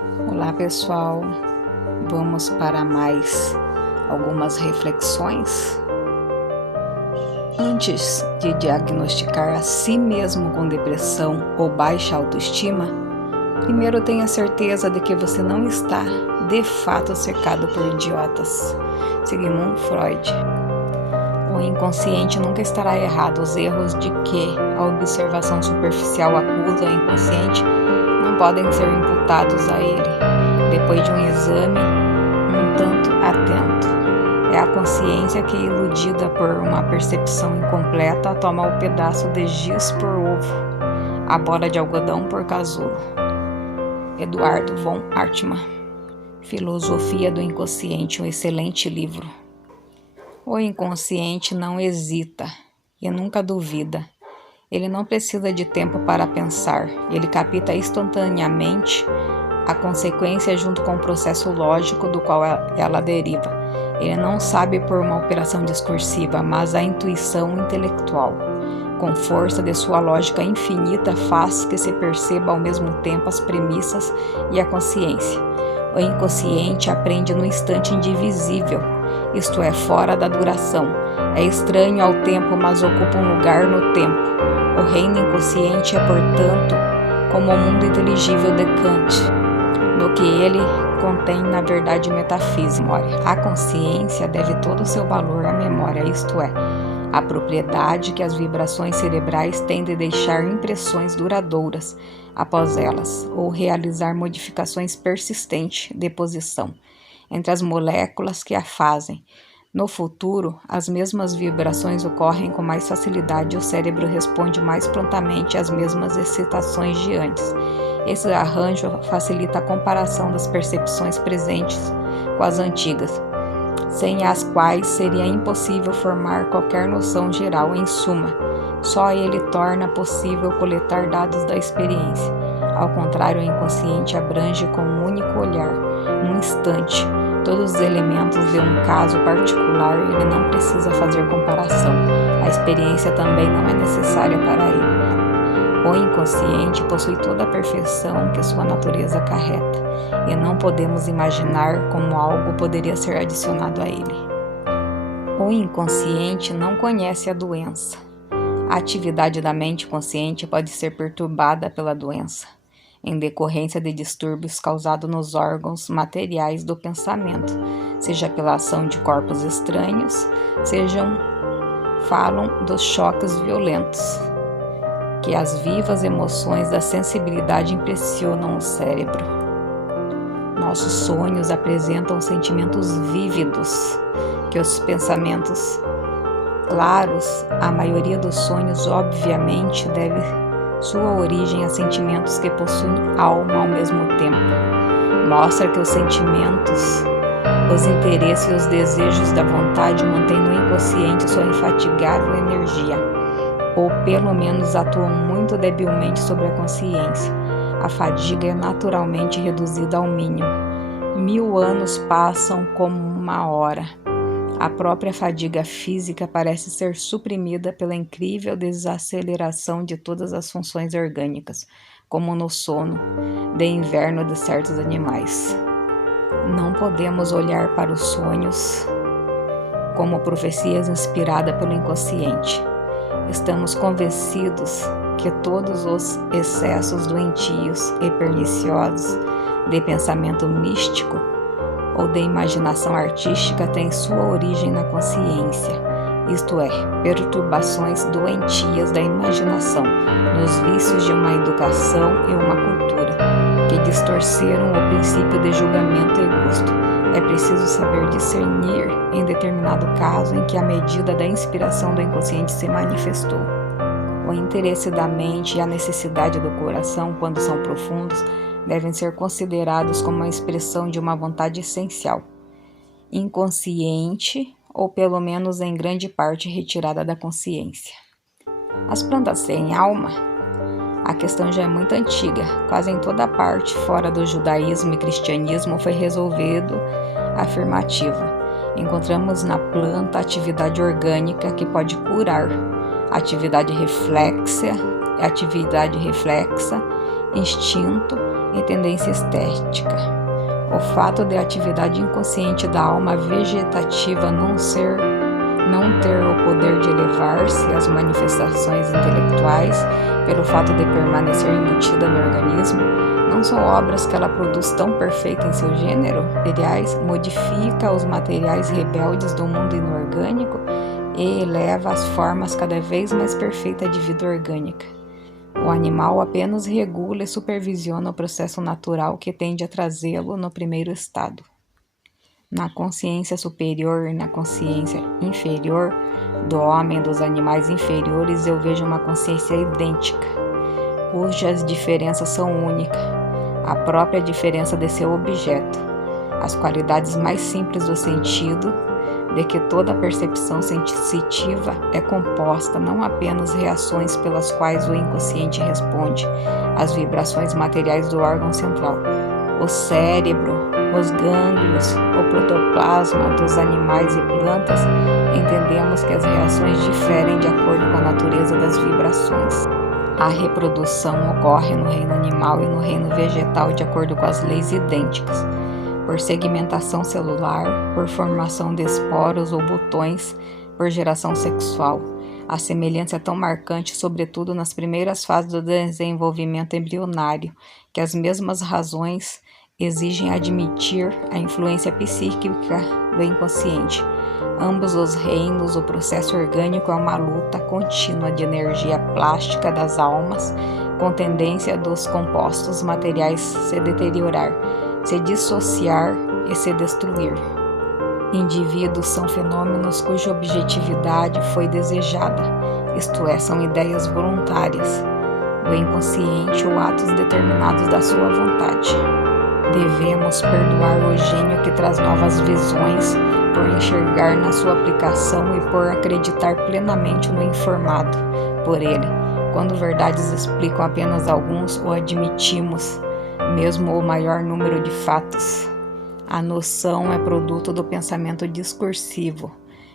Olá pessoal, vamos para mais algumas reflexões. Antes de diagnosticar a si mesmo com depressão ou baixa autoestima, primeiro tenha certeza de que você não está de fato cercado por idiotas. Sigmund Freud. O inconsciente nunca estará errado. Os erros de que a observação superficial acusa o inconsciente não podem ser imputados a ele, depois de um exame um tanto atento. É a consciência que, iludida por uma percepção incompleta, toma o pedaço de giz por ovo, a bola de algodão por casulo. Eduardo von Hartmann. Filosofia do Inconsciente, um excelente livro. O inconsciente não hesita e nunca duvida. Ele não precisa de tempo para pensar. Ele capta instantaneamente a consequência junto com o processo lógico do qual ela deriva. Ele não sabe por uma operação discursiva, mas a intuição intelectual, com força de sua lógica infinita, faz que se perceba ao mesmo tempo as premissas e a consciência. O inconsciente aprende no instante indivisível, isto é, fora da duração. É estranho ao tempo, mas ocupa um lugar no tempo. O reino inconsciente é, portanto, como o mundo inteligível de Kant, no que ele contém na verdade metafísica. A consciência deve todo o seu valor à memória, isto é, a propriedade que as vibrações cerebrais têm de deixar impressões duradouras após elas, ou realizar modificações persistentes de posição entre as moléculas que a fazem. No futuro, as mesmas vibrações ocorrem com mais facilidade e o cérebro responde mais prontamente às mesmas excitações de antes. Esse arranjo facilita a comparação das percepções presentes com as antigas, sem as quais seria impossível formar qualquer noção geral. Em suma, só ele torna possível coletar dados da experiência. Ao contrário, o inconsciente abrange com um único olhar, num instante, todos os elementos de um caso particular. Ele não precisa fazer comparação. A experiência também não é necessária para ele. O inconsciente possui toda a perfeição que sua natureza acarreta, e não podemos imaginar como algo poderia ser adicionado a ele. O inconsciente não conhece a doença. A atividade da mente consciente pode ser perturbada pela doença, em decorrência de distúrbios causados nos órgãos materiais do pensamento, seja pela ação de corpos estranhos, falam dos choques violentos, que as vivas emoções da sensibilidade impressionam o cérebro. Nossos sonhos apresentam sentimentos vívidos, que os pensamentos claros, a maioria dos sonhos, obviamente, deve sua origem a sentimentos que possuem alma ao mesmo tempo. Mostra que os sentimentos, os interesses e os desejos da vontade mantêm no inconsciente sua infatigável energia, ou pelo menos atuam muito debilmente sobre a consciência. A fadiga é naturalmente reduzida ao mínimo. 1000 anos passam como uma hora. A própria fadiga física parece ser suprimida pela incrível desaceleração de todas as funções orgânicas, como no sono de inverno de certos animais. Não podemos olhar para os sonhos como profecias inspiradas pelo inconsciente. Estamos convencidos que todos os excessos doentios e perniciosos de pensamento místico ou de imaginação artística têm sua origem na consciência, isto é, perturbações doentias da imaginação, nos vícios de uma educação e uma cultura, que distorceram o princípio de julgamento e gosto. É preciso saber discernir em determinado caso em que a medida da inspiração do inconsciente se manifestou. O interesse da mente e a necessidade do coração, quando são profundos, devem ser considerados como uma expressão de uma vontade essencial, inconsciente ou pelo menos em grande parte retirada da consciência. As plantas têm alma? A questão já é muito antiga. Quase em toda parte, fora do judaísmo e cristianismo, foi resolvido a afirmativa. Encontramos na planta atividade orgânica que pode curar, atividade reflexa, instinto e tendência estética. O fato de a atividade inconsciente da alma vegetativa não ter o poder de elevar-se às manifestações intelectuais, pelo fato de permanecer embutida no organismo, não são obras que ela produz tão perfeita em seu gênero? Materiais modifica os materiais rebeldes do mundo inorgânico e eleva as formas cada vez mais perfeitas de vida orgânica. O animal apenas regula e supervisiona o processo natural que tende a trazê-lo no primeiro estado. Na consciência superior e na consciência inferior do homem e dos animais inferiores, eu vejo uma consciência idêntica, cujas diferenças são únicas, a própria diferença de seu objeto, as qualidades mais simples do sentido, de que toda percepção sensitiva é composta não apenas reações pelas quais o inconsciente responde às vibrações materiais do órgão central, o cérebro, os gânglios, o protoplasma dos animais e plantas, entendemos que as reações diferem de acordo com a natureza das vibrações. A reprodução ocorre no reino animal e no reino vegetal de acordo com as leis idênticas, por segmentação celular, por formação de esporos ou botões, por geração sexual. A semelhança é tão marcante, sobretudo nas primeiras fases do desenvolvimento embrionário, que as mesmas razões exigem admitir a influência psíquica do inconsciente. Ambos os reinos, o processo orgânico é uma luta contínua de energia plástica das almas, com tendência dos compostos materiais se deteriorar, se dissociar e se destruir. Indivíduos são fenômenos cuja objetividade foi desejada, isto é, são ideias voluntárias do inconsciente ou atos determinados da sua vontade. Devemos perdoar o gênio que traz novas visões por enxergar na sua aplicação e por acreditar plenamente no informado por ele. Quando verdades explicam apenas alguns, ou admitimos mesmo o maior número de fatos. A noção é produto do pensamento discursivo,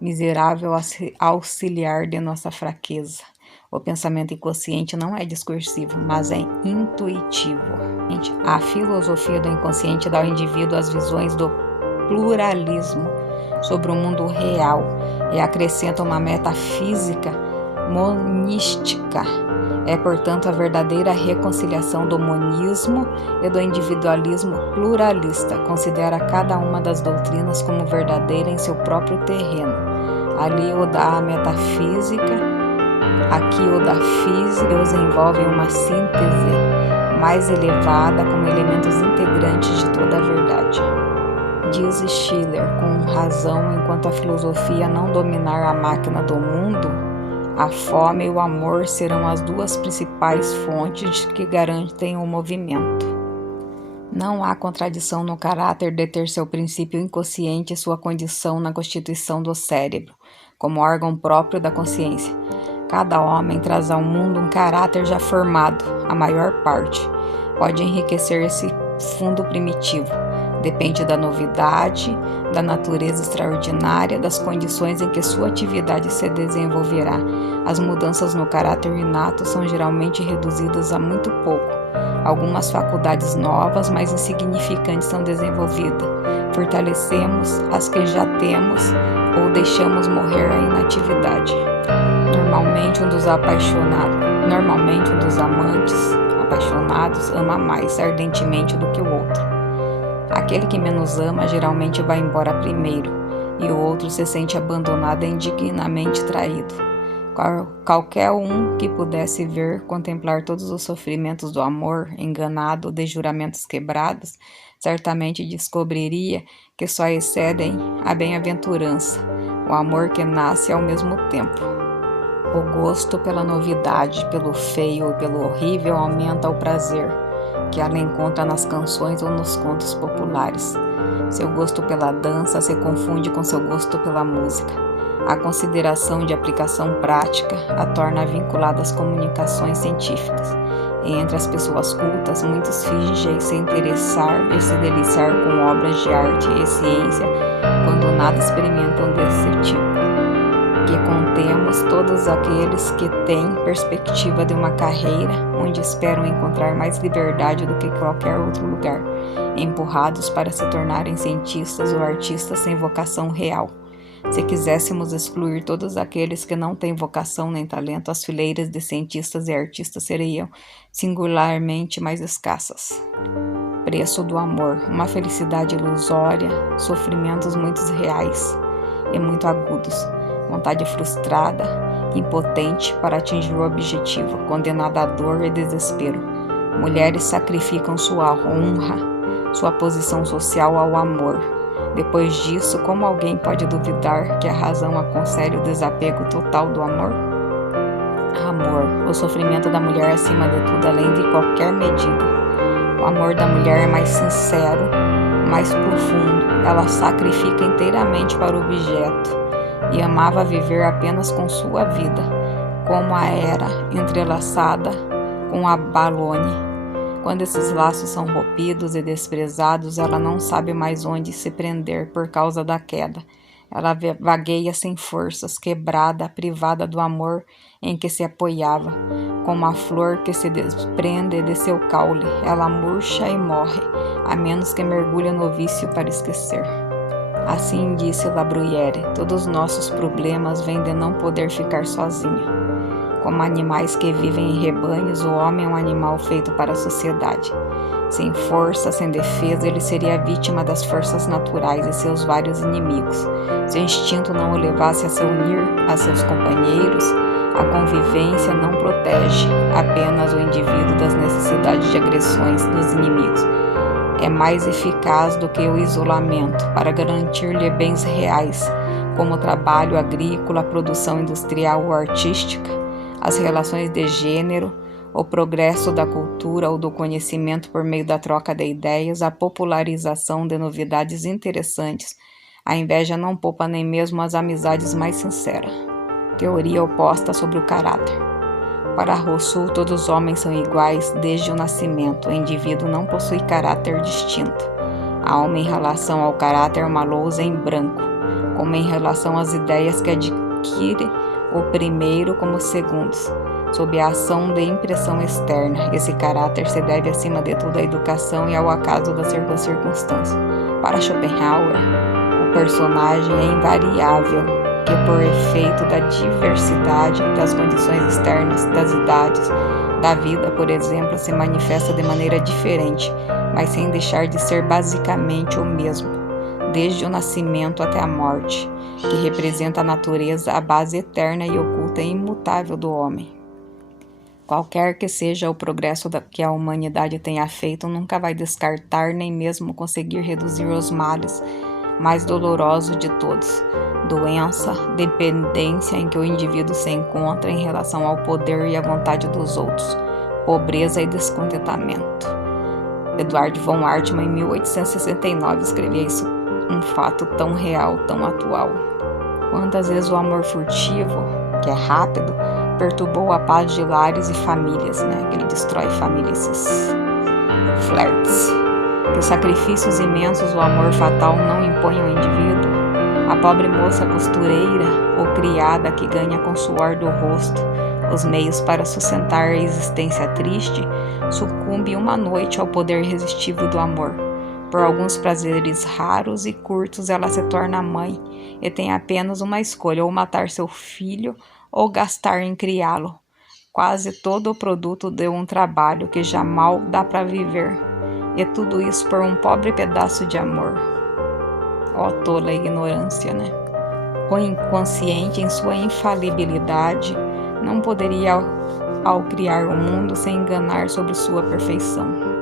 miserável auxiliar de nossa fraqueza. O pensamento inconsciente não é discursivo, mas é intuitivo. A filosofia do inconsciente dá ao indivíduo as visões do pluralismo sobre o mundo real e acrescenta uma metafísica monística. É, portanto, a verdadeira reconciliação do monismo e do individualismo pluralista. Considera cada uma das doutrinas como verdadeira em seu próprio terreno. Ali o da metafísica, aqui o da física, desenvolve uma síntese mais elevada como elementos integrantes de toda a verdade. Diz Schiller, com razão, enquanto a filosofia não dominar a máquina do mundo, a fome e o amor serão as duas principais fontes que garantem o movimento. Não há contradição no caráter de ter seu princípio inconsciente e sua condição na constituição do cérebro, como órgão próprio da consciência. Cada homem traz ao mundo um caráter já formado, a maior parte. Pode enriquecer esse fundo primitivo. Depende da novidade, da natureza extraordinária, das condições em que sua atividade se desenvolverá. As mudanças no caráter inato são geralmente reduzidas a muito pouco. Algumas faculdades novas, mas insignificantes, são desenvolvidas. Fortalecemos as que já temos ou deixamos morrer a inatividade. Normalmente um dos amantes apaixonados ama mais ardentemente do que o outro. Aquele que menos ama geralmente vai embora primeiro, e o outro se sente abandonado e indignamente traído. Qualquer um que pudesse ver, contemplar todos os sofrimentos do amor enganado, de juramentos quebrados, certamente descobriria que só excedem a bem-aventurança, o amor que nasce ao mesmo tempo. O gosto pela novidade, pelo feio e pelo horrível aumenta o prazer que ela encontra nas canções ou nos contos populares. Seu gosto pela dança se confunde com seu gosto pela música. A consideração de aplicação prática a torna vinculada às comunicações científicas. E entre as pessoas cultas, muitos fingem se interessar e se deliciar com obras de arte e ciência, quando nada experimentam desse tipo. que contemos todos aqueles que têm perspectiva de uma carreira onde esperam encontrar mais liberdade do que qualquer outro lugar, empurrados para se tornarem cientistas ou artistas sem vocação real. Se quiséssemos excluir todos aqueles que não têm vocação nem talento, as fileiras de cientistas e artistas seriam singularmente mais escassas. Preço do amor, uma felicidade ilusória, sofrimentos muito reais e muito agudos, vontade frustrada, impotente para atingir o objetivo, condenada à dor e desespero. Mulheres sacrificam sua honra, sua posição social ao amor. Depois disso, como alguém pode duvidar que a razão aconselhe o desapego total do amor? Amor, o sofrimento da mulher acima de tudo, além de qualquer medida. O amor da mulher é mais sincero, mais profundo. Ela sacrifica inteiramente para o objeto e amava viver apenas com sua vida, como a era entrelaçada com a Balônia. Quando esses laços são rompidos e desprezados, ela não sabe mais onde se prender por causa da queda. Ela vagueia sem forças, quebrada, privada do amor em que se apoiava. Como a flor que se desprende de seu caule, ela murcha e morre, a menos que mergulhe no vício para esquecer. Assim disse La Bruyère, todos os nossos problemas vêm de não poder ficar sozinho. Como animais que vivem em rebanhos, o homem é um animal feito para a sociedade. Sem força, sem defesa, ele seria vítima das forças naturais e seus vários inimigos. Se o instinto não o levasse a se unir a seus companheiros, a convivência não protege apenas o indivíduo das necessidades de agressões dos inimigos. É mais eficaz do que o isolamento para garantir-lhe bens reais, como o trabalho agrícola, a produção industrial ou artística, as relações de gênero, o progresso da cultura ou do conhecimento por meio da troca de ideias, a popularização de novidades interessantes. A inveja não poupa nem mesmo as amizades mais sinceras. Teoria oposta sobre o caráter. Para Rousseau, todos os homens são iguais desde o nascimento. O indivíduo não possui caráter distinto. A alma em relação ao caráter é uma lousa em branco, como em relação às ideias que adquire o primeiro como segundos, sob a ação de impressão externa. Esse caráter se deve acima de tudo à educação e ao acaso das circunstâncias. Para Schopenhauer, o personagem é invariável, que por efeito da diversidade das condições externas, das idades, da vida, por exemplo, se manifesta de maneira diferente, mas sem deixar de ser basicamente o mesmo, desde o nascimento até a morte, que representa a natureza, a base eterna e oculta e imutável do homem. Qualquer que seja o progresso que a humanidade tenha feito, nunca vai descartar nem mesmo conseguir reduzir os males mais dolorosos de todos: doença, dependência em que o indivíduo se encontra em relação ao poder e à vontade dos outros, pobreza e descontentamento. Edward von Hartmann, em 1869, escrevia isso, um fato tão real, tão atual. Quantas vezes o amor furtivo, que é rápido, perturbou a paz de lares e famílias, que ele destrói famílias, esses flertes. Que os sacrifícios imensos o amor fatal não impõe ao indivíduo. A pobre moça costureira ou criada que ganha com suor do rosto os meios para sustentar a existência triste, sucumbe uma noite ao poder irresistível do amor. Por alguns prazeres raros e curtos, ela se torna mãe e tem apenas uma escolha: ou matar seu filho ou gastar em criá-lo. Quase todo o produto de um trabalho que já mal dá para viver. E tudo isso por um pobre pedaço de amor. Ó tola ignorância, O inconsciente, em sua infalibilidade, não poderia, ao criar o mundo, se enganar sobre sua perfeição.